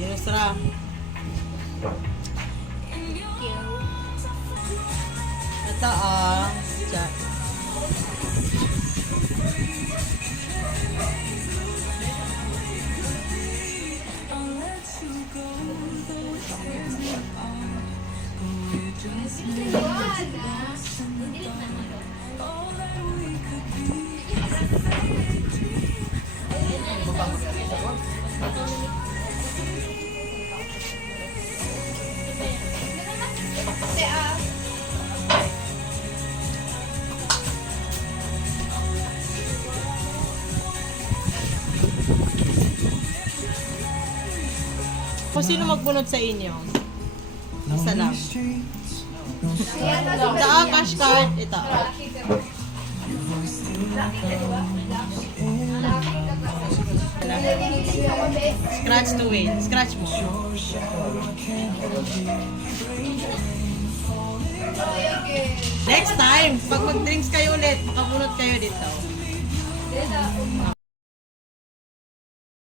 Binusra. Ito Diyan. Kung sino magbunod sa inyo? Isa lang. Cash card. Ito. Scratch to win. Scratch mo. Next time, pag mag-drinks kayo ulit, makabunod kayo dito.